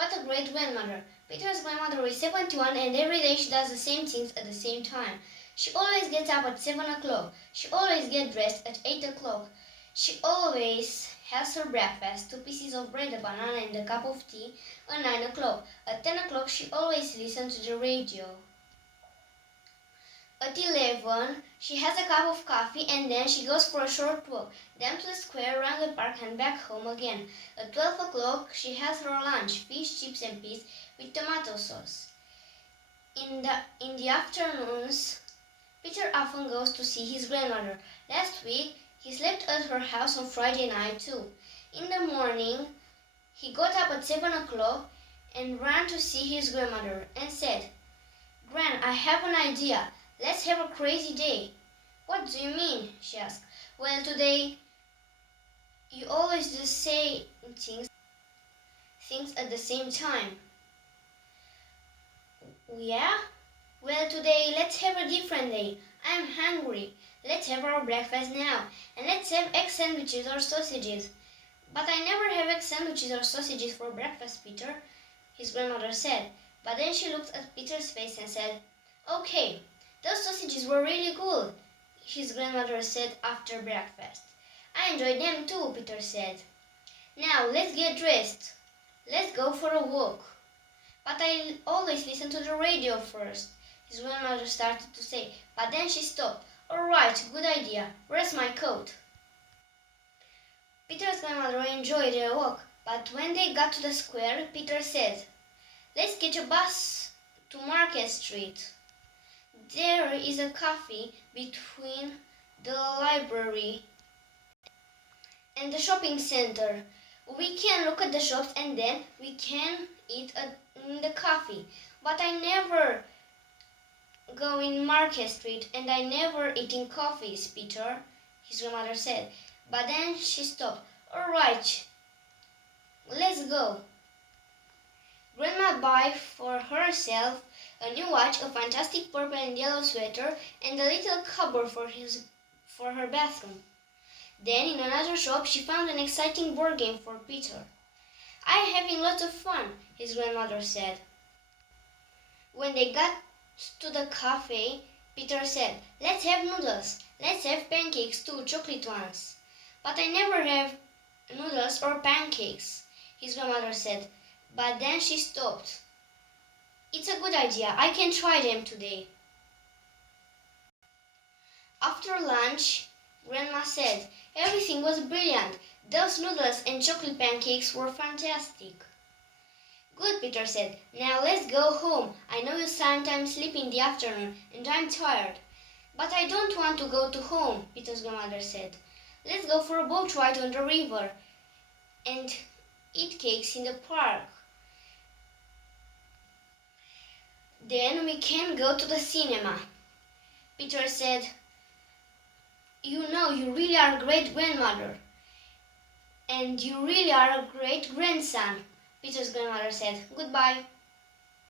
What a great grandmother! Peter's grandmother is 71 and every day she does the same things at the same time. She always gets up at 7 o'clock. She always gets dressed at 8 o'clock. She always has her breakfast, 2 pieces of bread, a banana and a cup of tea at 9 o'clock. At 10 o'clock she always listens to the radio. At 11, she has a cup of coffee and then she goes for a short walk, then to the square, around the park and back home again. At 12 o'clock, she has her lunch, fish, chips and peas with tomato sauce. In the afternoons, Peter often goes to see his grandmother. Last week, he slept at her house on Friday night too. In the morning, he got up at 7 o'clock and ran to see his grandmother and said, "Gran, I have an idea. Let's have a crazy day." "What do you mean?" she asked. "Well, today you always do say things at the same time." "Yeah? Well, today let's have a different day. I'm hungry. Let's have our breakfast now. And let's have egg sandwiches or sausages." "But I never have egg sandwiches or sausages for breakfast, Peter," his grandmother said. But then she looked at Peter's face and said, "Okay, those sausages were really good," his grandmother said after breakfast. "I enjoyed them too," Peter said. "Now let's get dressed. Let's go for a walk." "But I always listen to the radio first," his grandmother started to say, but then she stopped. "All right, good idea. Where's my coat?" Peter's grandmother enjoyed their walk, but when they got to the square, Peter said, "Let's catch a bus to Market Street. There is a cafe between the library and the shopping center. We can look at the shops and then we can eat in the cafe. But I never go in Market Street and I never eat in coffees, Peter," his grandmother said. But then she stopped. "All right, let's go." Grandma bought for herself a new watch, a fantastic purple and yellow sweater, and a little cupboard for her bathroom. Then in another shop she found an exciting board game for Peter. "I'm having lots of fun," his grandmother said. When they got to the cafe, Peter said, "Let's have noodles. Let's have pancakes too, chocolate ones." "But I never have noodles or pancakes," his grandmother said. But then she stopped. "It's a good idea. I can try them today." After lunch, Grandma said, "Everything was brilliant. Those noodles and chocolate pancakes were fantastic." "Good," Peter said. "Now let's go home. I know you sometimes sleep in the afternoon, and I'm tired." "But I don't want to go to home," Peter's grandmother said. "Let's go for a boat ride on the river and eat cakes in the park. Then we can go to the cinema." Peter said, "You know, you really are a great grandmother." "And you really are a great grandson," Peter's grandmother said. "Goodbye."